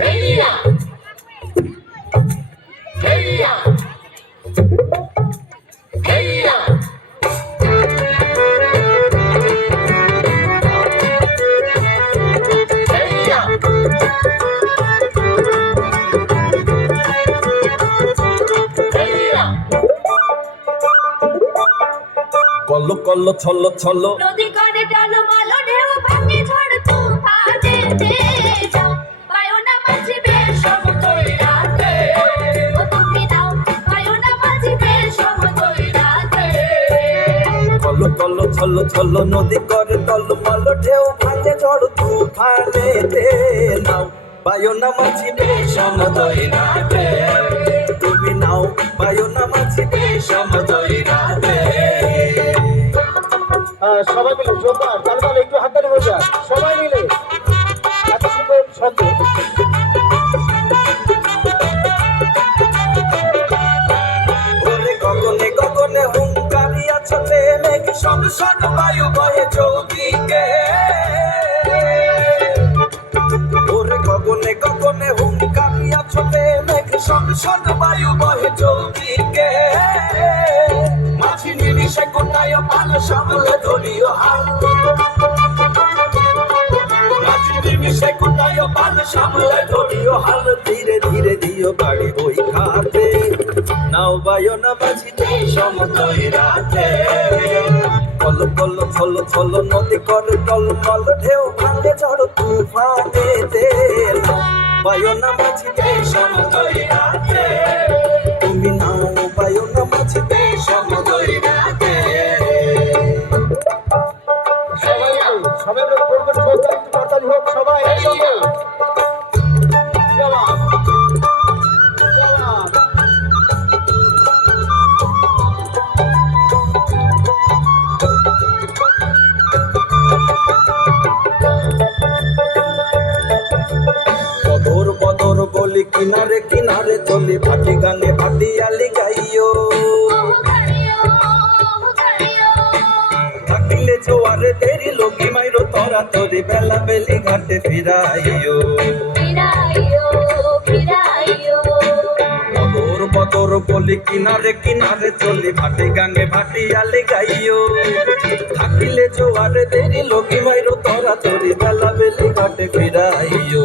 হেইয়া হেইয়া হেইয়া হেইয়া হেইয়া কল্লো কল্লো ছল্লো ছল্লো নদী করে টানো মালো ঢেউ ভাঙে ঝড় তুফানে যাও পায়ো না মাঝি বেশ সমতল রাতে ও তুমি নাও পায়ো না মাঝি বেশ সমতল রাতে কল্লো কল্লো ছল্লো ছল্লো নদী করে টলো মল্লো ঢেউ ভাঙে ঝড় তুফানেতে নাও পায়ো না মাঝি বেশ সমতল রাতে তুমি নাও পায়ো না মাঝি বেশ সমতল রাতে সবাই মিলে জোরদার তাহলে একটু হাততালি হয়ে যাক সবাই মিলে এত সুন্দর ছন্দ ওরে গগনে গগনে হুঙ্কারিয়া ছোটে মেঘ সংসদ বায়ু বহে চৌদিকে ওরে গগনে গগনে হুঙ্কারিয়া ছোটে মেঘ সংসদ বায়ু বহে চৌদিকে মাঝি নিমিষে গোটায় পাল সামলে ধরিও হাল মাঝি নিমিষে গোটায় পাল সামলে ধরিও হাল ধীরে ধীরে দিও বাড়ি বই খাতে নাও বায়ো না মাঝিতে সমতল রাতে কল্লো কল্লো ছল্লো ছল্লো নদী করে টলমল ঢেউ ভাঙে ঝড় তুফানেতে নাও বায়ো না মাঝিতে সমতল রাতে তুমি নাও বায়ো না মাঝিতে সমতল রাতে সবাই মিলে করবেন জোরদার একটু করতালি হোক সবাই একসঙ্গে বদর বদর বলি কিনারে কিনারে চলি ভাটি গানে ভাটিয়ালি গাইও থাকিলে জোয়ারে তেরি লোকি মাইরো তরা তরি বেলা বেলি ঘাটে ফিরাইও বদর বদর বলি কিনারে কিনারে চলি ভাটি গানে ভাটিয়ালি গাইও থাকিলে জোয়ারে তেরি লোকি মাইরো তরা তরি বেলা বেলি ঘাটে ফিরাইও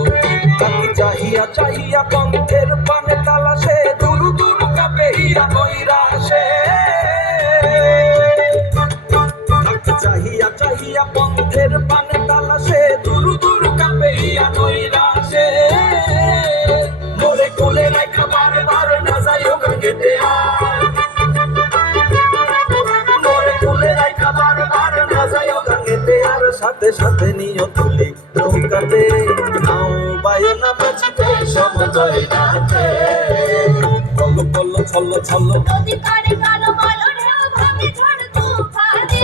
তাকি চাহিয়া চাহিয়া পন্থের পানে তালাশে দুরু দুরু কাপেহিয়া নৈরাশে তাকি চাহিয়া চাহিয়া পন্থের পানে তালাশে দুরু দুরু কাপেহিয়া নৈরাশে মোরে কোলে রাখা বারে বারে না যাইও গঙ্গেতে মোরে কোলে রাখা বারে বারে না যাইও গঙ্গেতে আর সাথে সাথে নিও তুলি নৌকাতে নাও বায়ো না মাঝিতে সমতল রাতে কল্লো কল্লো ছল্লো ছল্লো নদী করে টানো মালো ঢেউ ভাঙে ঝড় তুফানে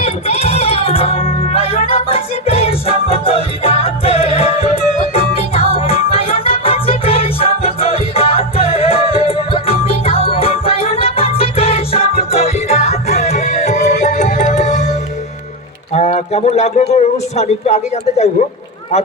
নাও বায়ো না মাঝিতে সমতল রাতে ও তুমি নাও পায়ো না মাঝি বেশ সমতল রাতে ও তুমি নাও পায়ো না মাঝি বেশ সমতল রাতে কেমন লাগলো তোর অনুষ্ঠান একটু আগে জানতে চাইবো আর